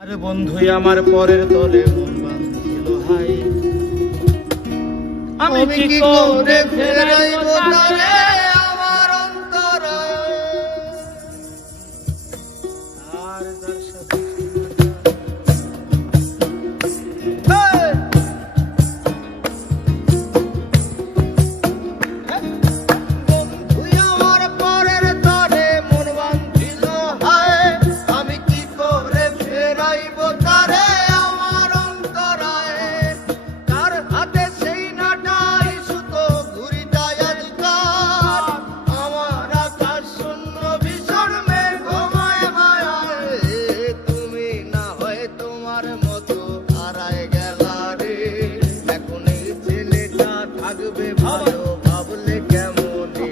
আরে বন্ধুই আমার পরের তলে মন বাঁধিল হাই, আমি কি করে ফেরাইব তারে আমার অন্তরে। আর যার সাথে ভাবলে কেমনে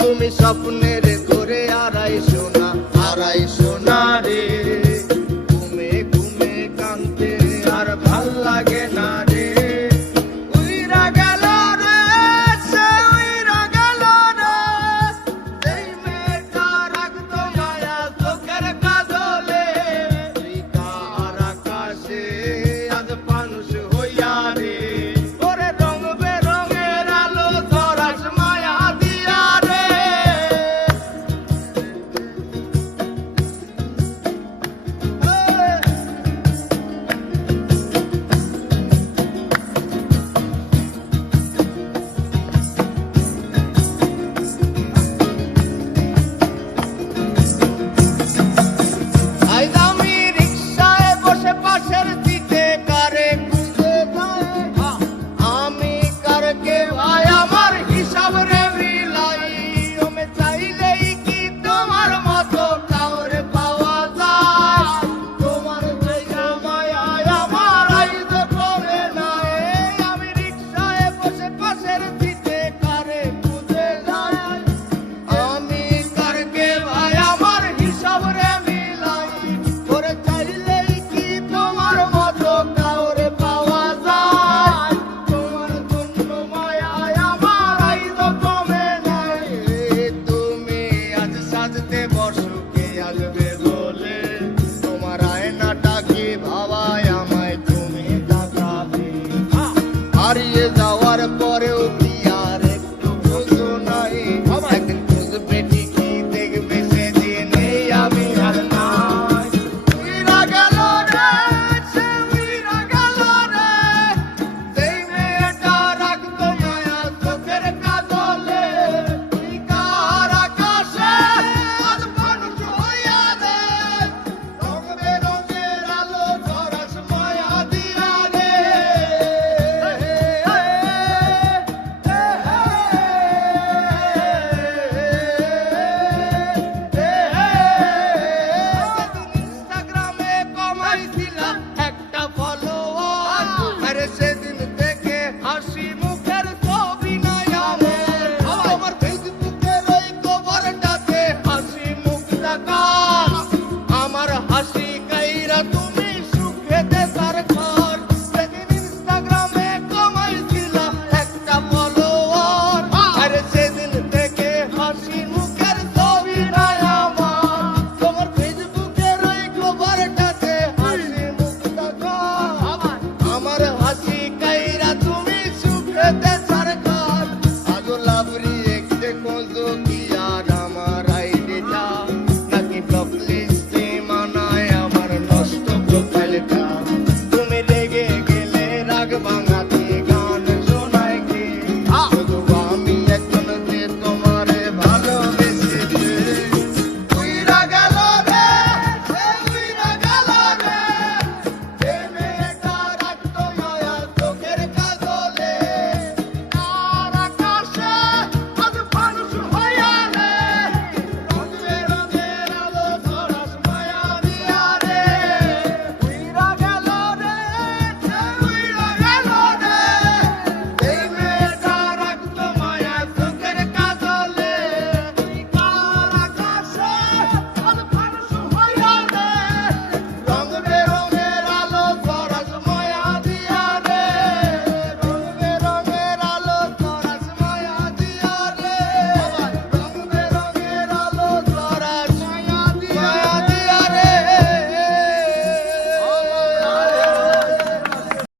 তুমি স্বপ্নের করে আড়াই সোনা রে, ঘুমে ঘুমে কাঁদতে আর ভাল লাগে না রে। উইরা গেল রে, সে উইরা গেল রে, যেই মেয়েটা রাখতো মায়া চোখের কাজলে, তুই কার আকাশে আজ মানুষ হইয়া রে। হারিয়ে যাওয়ার পরেও কি আর একটু বুঝো নাই, একদিন বুঝবে ঠিকই দেখবে সেদিন এই আমি আর নাই। উইরা গেল রে, সে উইরা গেল রে, যেই মেয়েটা রাখতো মায়া চোখের কাজলে, তুই কার আকাশে আজ মানুষ হইয়া রে, রং বেরঙের আলো ঝরাস মায়া দিয়া রে। সেদিন থেকে হাসি মুখের ছবি নাই আমার, আমার ফেসবুকের ওই কভারটাতে হাসি মুখ দেখা, আমার হাসি কাইরা তুমি